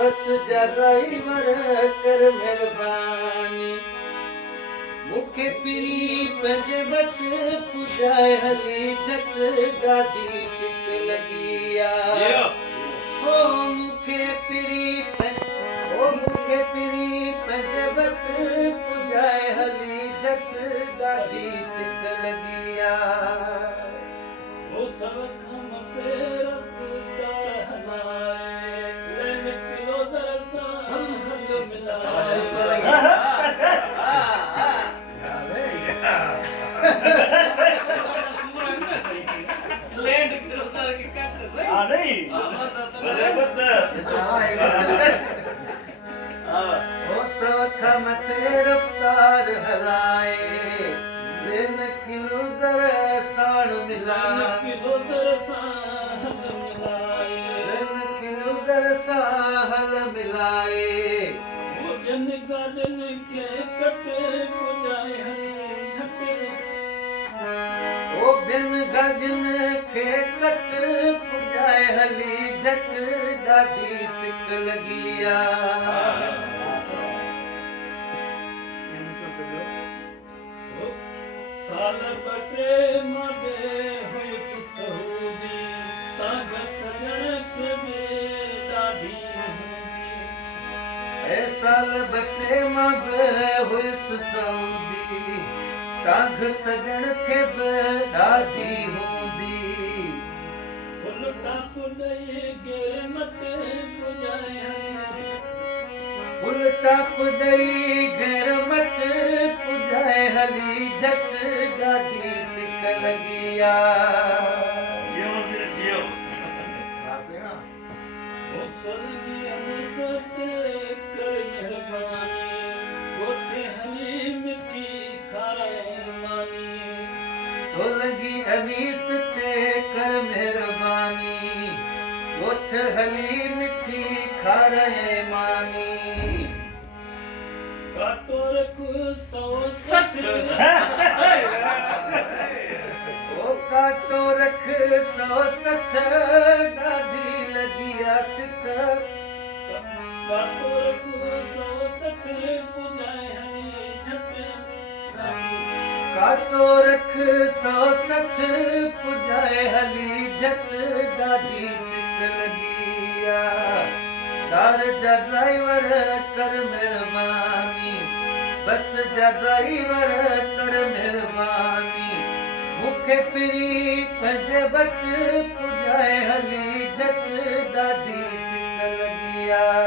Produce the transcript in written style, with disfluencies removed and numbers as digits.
बस जा ड्राइवर कर मेहरबानी मूंखे पिरी पंहिंजे वटि पुॼाए हली झट गाॾी सिक लॻी आहे ओ मूंखे पिरी पंहिंजे वटि पुॼाए हली झट गाॾी सिक लॻी आहे ओ सब खम ते रफ़्तार हलाए लेन किलो ज़रा सां हल मिलाए लैंड क्रूज़र की कट हाँ नहीं ओ सवख मथे रफ़्तार हलाए लेन किलो ज़रा साण मिलाए किलो ज़रा सां हल मिलाए लेन किलो ज़रा सां हल मिलाए ओ जन गाॾन खे कटे पुॼाए हली झट ओ बिन गाॾियुन खे कट पुॼाए हली झट ॾाढी सिक लॻी आहे साल बटे मां हुयुसि सऊदी तव्हां सजण खे बि ॾाढी ए साल बटे मां बि हुयुसि सऊदी कांघ सजण खे बि ॾाढी हूंदी फुल टाप ॾेई गेर मटे पुॼाए फुल टाप ॾेई घर मट पुॼाए हली झट ॾाढी सिक लॻी आहे ओ स्वर्गी अमृत कर मेहरबानी ॻोठे हली मिठी खाराए मानी सोलंगी अनीस ते कर मेहरबानी ॻोठ हली मिठी खाराए मानी काटो रख 160 ओ काटो रख 160 ॾाढी लॻी आहे सिक काटो रख 160 पुॼाए हली झट काटो रख 160 पुॼाए हली झट ॾाढी सिक लॻी आहे कार जा ड्राइवर कर मेहरबानी बस जा ड्राइवर कर मेहरबानी मूंखे पिरी पंहिंजे वटि पुॼाए हली झट ॾाढी सिक लॻी आहे